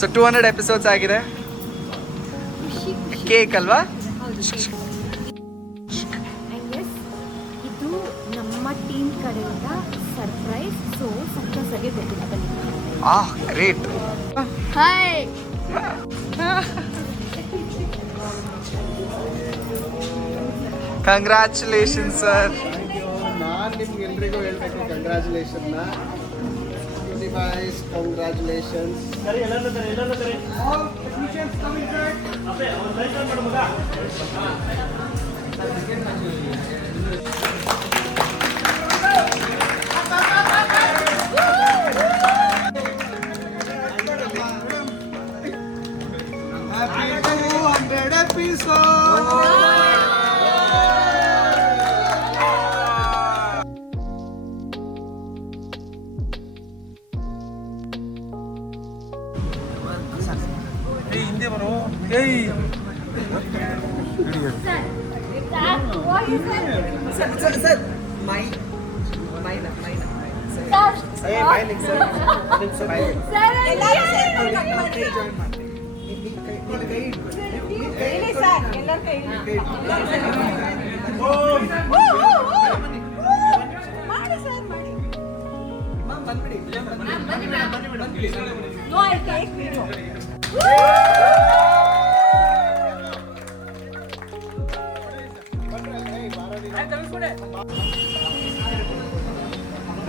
So 200 episodes ಆಗಿದೆ. Cake ಅಲ್ವಾ? ಇದು ನಮ್ಮ ಟೀಮ್ ಕಡೆಯಿಂದ ಸರ್ಪ್ರೈಸ್. ಸೊ ಸಕ್ಸಸ್ ಆಗಿ ಗೊತ್ತಿಲ್ಲ ಬನ್ನಿ. ಗ್ರೇಟ್. ಹಾಯ್. Congratulation sir. ನಾನು ನಿಮ್ಗೆ ಎಲ್ರಿಗೂ ಹೇಳ್ಬೇಕು ಕಂಗ್ರ್ಯಾಚುಲೇಷನ್ನ. ಕಂಗ್ರ್ಯಾಚುಲೇಷನ್ಸ್. Happy 200 episodes. ಹಿಂದೆ ಬರೋ.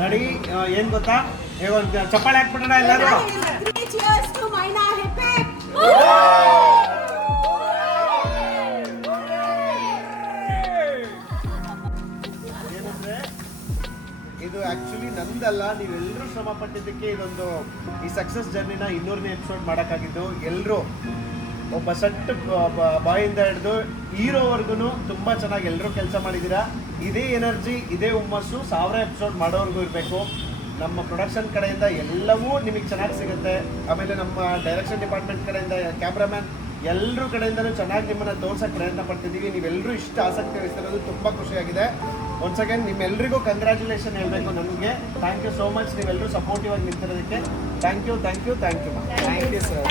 ರೆಡಿ? ಏನ್ ಗೊತ್ತಾ, ಚಪ್ಪಾಳೆ ಹಾಕ್ಬಿಟ್ಟಣ ಎಲ್ಲರೂ. ಏನಂದ್ರೆ ಇದು ಆಕ್ಚುಲಿ ನಂದಲ್ಲ, ನೀವೆಲ್ಲರೂ ಶ್ರಮ ಪಟ್ಟಿದ್ದಕ್ಕೆ ಇದೊಂದು ಈ ಸಕ್ಸಸ್ ಜರ್ನಿನ 200ನೇ ಎಪಿಸೋಡ್ ಮಾಡೋಕ್ಕಾಗಿದ್ದು. ಎಲ್ಲರೂ ಒಬ್ಬ ಸೆಟ್ ಬಾಯಿಂದ ಹಿಡಿದು ಹೀರೋವರೆಗೂ ತುಂಬ ಚೆನ್ನಾಗಿ ಎಲ್ಲರೂ ಕೆಲಸ ಮಾಡಿದ್ದೀರಾ. ಇದೇ ಎನರ್ಜಿ, ಇದೇ ಹುಮ್ಮಸ್ಸು 1000 ಎಪಿಸೋಡ್ ಮಾಡೋವರೆಗೂ ಇರಬೇಕು. ನಮ್ಮ ಪ್ರೊಡಕ್ಷನ್ ಕಡೆಯಿಂದ ಎಲ್ಲವೂ ನಿಮಗೆ ಚೆನ್ನಾಗಿ ಸಿಗುತ್ತೆ. ಆಮೇಲೆ ನಮ್ಮ ಡೈರೆಕ್ಷನ್ ಡಿಪಾರ್ಟ್ಮೆಂಟ್ ಕಡೆಯಿಂದ, ಕ್ಯಾಮ್ರಾಮ್ಯಾನ್ ಎಲ್ಲರೂ ಕಡೆಯಿಂದಲೂ ಚೆನ್ನಾಗಿ ನಿಮ್ಮನ್ನು ತೋರ್ಸೋಕ್ಕೆ ಪ್ರಯತ್ನ ಪಡ್ತಿದ್ದೀವಿ. ನೀವೆಲ್ಲರೂ ಇಷ್ಟು ಆಸಕ್ತಿ ವಹಿಸ್ತಿರೋದು ತುಂಬ ಖುಷಿಯಾಗಿದೆ. ಒನ್ಸ್ ಅಗೇನ್ ನಿಮ್ಮೆಲ್ಲರಿಗೂ ಕಂಗ್ರ್ಯಾಚುಲೇಷನ್ ಹೇಳಬೇಕು ನನಗೆ. ಥ್ಯಾಂಕ್ ಯು ಸೋ ಮಚ್, ನೀವೆಲ್ಲರೂ ಸಪೋರ್ಟಿವ್ ಆಗಿ ನಿಂತಿರೋದಕ್ಕೆ. Thank you thank you thank you thank you sir.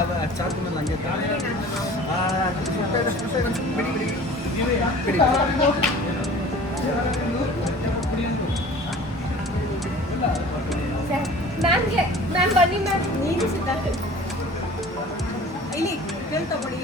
ಅದು ವ್ಯಾಕ್ಸ್ ಚಾಕು ಮೇಲೆ ಹಂಗೆ ಬಿಡಿ. ಮ್ಯಾಮ್ ಬನ್ನಿ ಮ್ಯಾಮ್. ನೀನು ಸಿದ್ಧಾರ್ಥ ಇಲ್ಲಿ ತಗೊಳ್ಳಿ.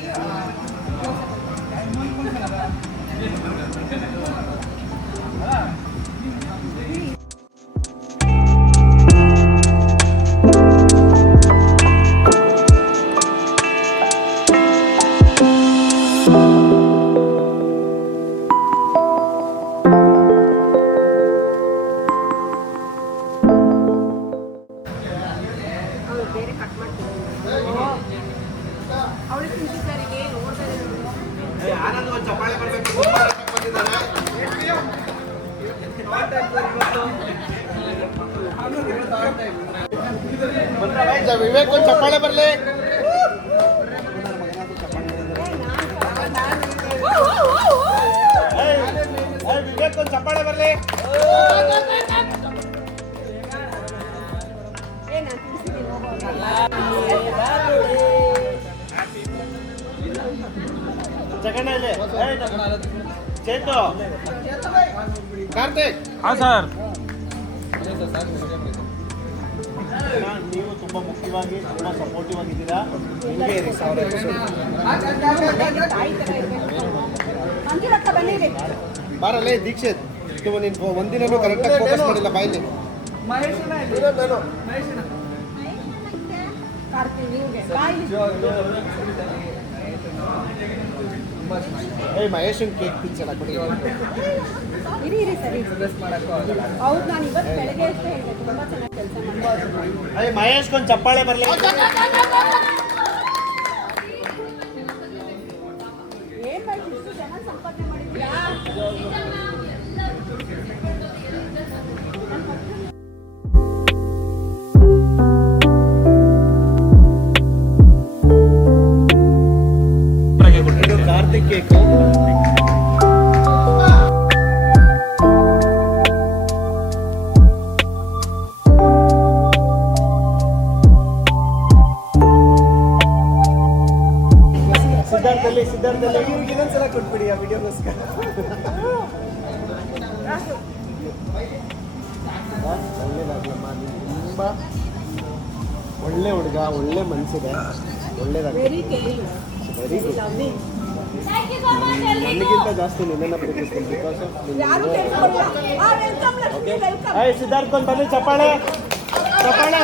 ವಿವೇಕ್ ಒಂದು ಚಪ್ಪಾಳೆ ಬರಲಿ. ವಿವೇಕ್ ಒಂದು ಚಪ್ಪಾಳೆ ಬರಲಿ. ಜಗಣ್ಣ ಇಲ್ಲಿ, ಚೇತು, ಕಾರ್ತಿಕ್. ಹಾಂ ಸರ್. ನೀವು ತುಂಬ ಮುಖ್ಯವಾಗಿ ತುಂಬ ಸಪೋರ್ಟಿವ್ ಆಗಿದ್ದೀರಾ. ನಿಮಗೆ 1000 ಬಾರಲ್ಲೇ ದೀಕ್ಷಿತ್. ನೀನು ಒಂದಿನೂ ಕರೆಕ್ಟಾಗಿ ಫೋಕಸ್ ಮಾಡಿಲ್ಲ ಬಾಯಲ್ಲಿ. ಮಹೇಶನ್ ಕೇಕ್ ತಿನ್ಸಲ್ಲ ಕೊಡಿ. ಮಹೇಶ್ಗೊಂದು ಚಪ್ಪಾಳೆ ಬರಲಿ. ಕೊಟ್ಬಿಡಿ ಆ ವಿಡಿಯೋಗೋಸ್ಕರ. ಒಳ್ಳೇದಾಗ್ಲಮ್ಮ, ನೀವು ತುಂಬ ಒಳ್ಳೆ ಹುಡುಗ, ಒಳ್ಳೆ ಮನಸ್ಸಿದೆ, ಒಳ್ಳೇದಾಗಲಿ. Very good. ನನಗಿಂತ ಜಾಸ್ತಿ ನಿನ್ನನ್ನು ಪ್ರೀತಿಸ್ತೀನಿ ಬಿಕಾಸ್ ಆಫ್ ಸಿದ್ಧಾರ್ಥ್ ಬಂದು ಬನ್ನಿ, ಚಪ್ಪಾಳೆ ಚಪ್ಪಾಳೆ.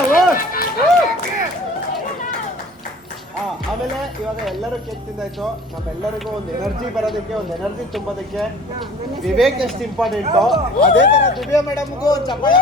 ಆಮೇಲೆ ಇವಾಗ ಎಲ್ಲರೂ ಕೇಕ್ ತಿಂದಾಯ್ತು. ನಮ್ಮೆಲ್ಲರಿಗೂ ಒಂದು ಎನರ್ಜಿ ಬರೋದಕ್ಕೆ, ಒಂದು ಎನರ್ಜಿ ತುಂಬೋದಕ್ಕೆ ವಿವೇಕ್ ಎಷ್ಟು ಇಂಪಾರ್ಟೆಂಟು, ಅದೇ ಥರ ದಿವ್ಯಾ ಮೇಡಮ್ಗೂ ಚಪ್ಪಾಳೆ.